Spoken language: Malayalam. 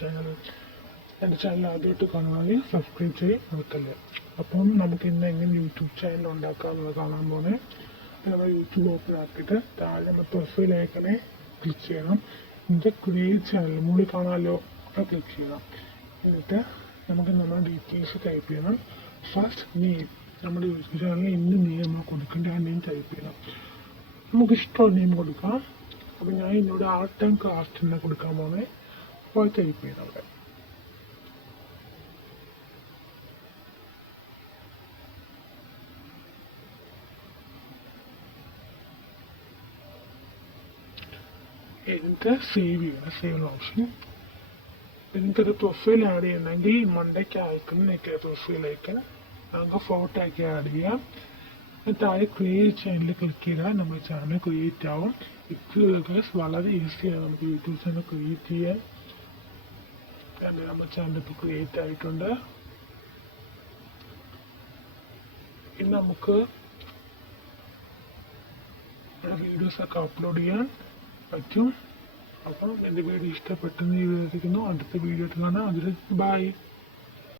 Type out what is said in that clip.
ചാനൽ. എൻ്റെ ചാനൽ ആദ്യമായിട്ട് കാണുവാണെങ്കിൽ സബ്സ്ക്രൈബ് ചെയ്ത് നോക്കല്ലേ. അപ്പം നമുക്ക് ഇന്ന് എങ്ങനെ യൂട്യൂബ് ചാനൽ ഉണ്ടാക്കാമെന്ന് കാണാൻ പോകുന്നത്. നമ്മൾ യൂട്യൂബ് ഓപ്പൺ ആക്കിയിട്ട് താഴെ നമ്മൾ പ്രൊഫൈൽ ഐക്കണെ ക്ലിക്ക് ചെയ്യണം. എന്നിട്ട് ക്രിയേറ്റ് ചാനൽ മുകളിൽ കാണാമല്ലോ, അത് ക്ലിക്ക് ചെയ്യണം. എന്നിട്ട് നമുക്ക് നമ്മുടെ ഡീറ്റെയിൽസ് ടൈപ്പ് ചെയ്യണം. ഫസ്റ്റ് നെയിം, നമ്മുടെ യൂട്യൂബ് ചാനലിൽ എന്ത് നെയിം നമ്മൾ കൊടുക്കേണ്ട ആ നെയിം ടൈപ്പ് ചെയ്യണം. നമുക്ക് ഇഷ്ടമുള്ള നെയിം കൊടുക്കാം. അപ്പോൾ ഞാൻ ഇന്നോട് ആർട്ട് ആൻഡ് ക്രാഫ്റ്റ് തന്നെ കൊടുക്കാൻ പോകുന്നത്. അപ്പോൾ ടൈപ്പ് ചെയ്യണം അവിടെ. എന്നിട്ട് സേവ് ചെയ്യണം, സേവ് ഓപ്ഷൻ. എനിക്കത് പ്രൊഫൈൽ ആഡ് ചെയ്യണമെങ്കിൽ മണ്ടയ്ക്ക് ഐക്കൺ നിൽക്കുക, പ്രൊഫൈൽ ഐക്കൺ നമുക്ക് ഫോട്ടോ ആക്കി ആഡ് ചെയ്യാം. താഴെ ക്രിയേറ്റ് ചാനൽ ക്ലിക്ക് ചെയ്താൽ നമ്മുടെ ചാനൽ ക്രിയേറ്റ് ആവും. ഇത് വളരെ ഈസിയാണ് നമുക്ക് യൂട്യൂബ് ചാനൽ ക്രിയേറ്റ് ചെയ്യാൻ. നമ്മുടെ ചാനൽ ഇപ്പോൾ ക്രിയേറ്റ് ആയിട്ടുണ്ട്. ഇനി നമുക്ക് വീഡിയോസൊക്കെ അപ്ലോഡ് ചെയ്യാൻ പറ്റും. അപ്പം എൻ്റെ വീഡിയോ ഇഷ്ടപ്പെട്ടെന്ന് വിചാരിക്കുന്നു. അടുത്ത വീഡിയോ കാണാം. അതിൽ ബൈ.